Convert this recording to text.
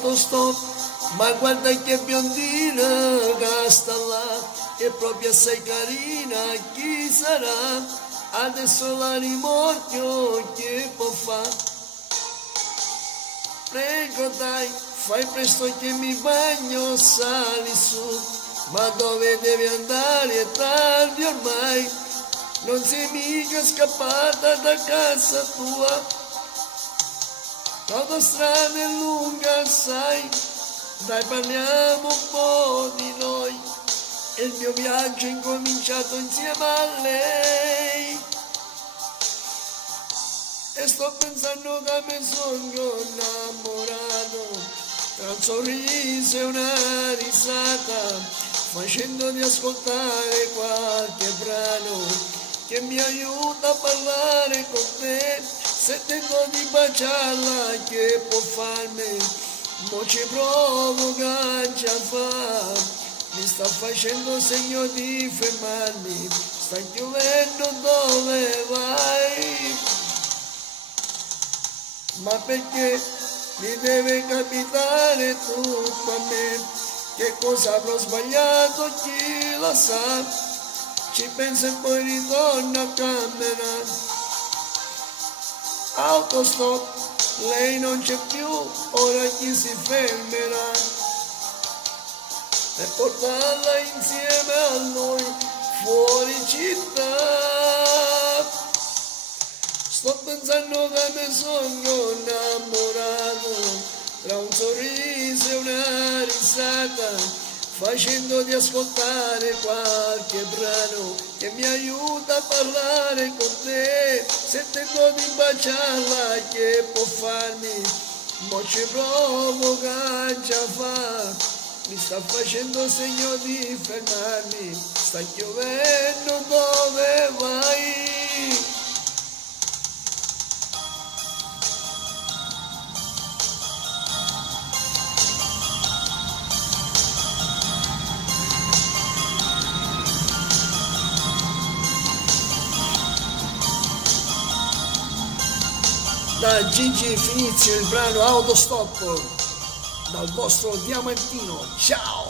autostop, ma guarda che biondina che sta là, è proprio assai carina, chi sarà? Adesso la rimorchio, che può fare? Prego dai, fai presto che mi bagno, sali su, ma dove devi andare? È tardi ormai, non sei mica scappata da casa tua, l'autostrada è lunga, sai, dai parliamo un po' di noi, e il mio viaggio è incominciato insieme a lei. E sto pensando che mi sono innamorato, tra un sorriso e una risata, facendo di ascoltare qualche brano che mi aiuta a parlare con te. Se tento di baciarla, che può farmi? Mo ci provo, che già fa, mi sta facendo segno di fermarmi, sta chiudendo, dove vai? Ma perché mi deve capitare tutto a me? Che cosa avrò sbagliato, chi lo sa? Ci penso e poi ritorno a camera. Autostop, lei non c'è più, ora chi si fermerà? Per portarla insieme a noi fuori città. Sto pensando che mi sono innamorato, tra un sorriso e una risata, facendo di ascoltare qualche brano che mi aiuta a parlare con te. Se tento di baciarla, che può farmi? Mo ci provo, che già fa, mi sta facendo segno di fermarmi, sta piovendo, dove vai? Da Gigi Finizio il brano Autostop, dal vostro Diamantino. Ciao!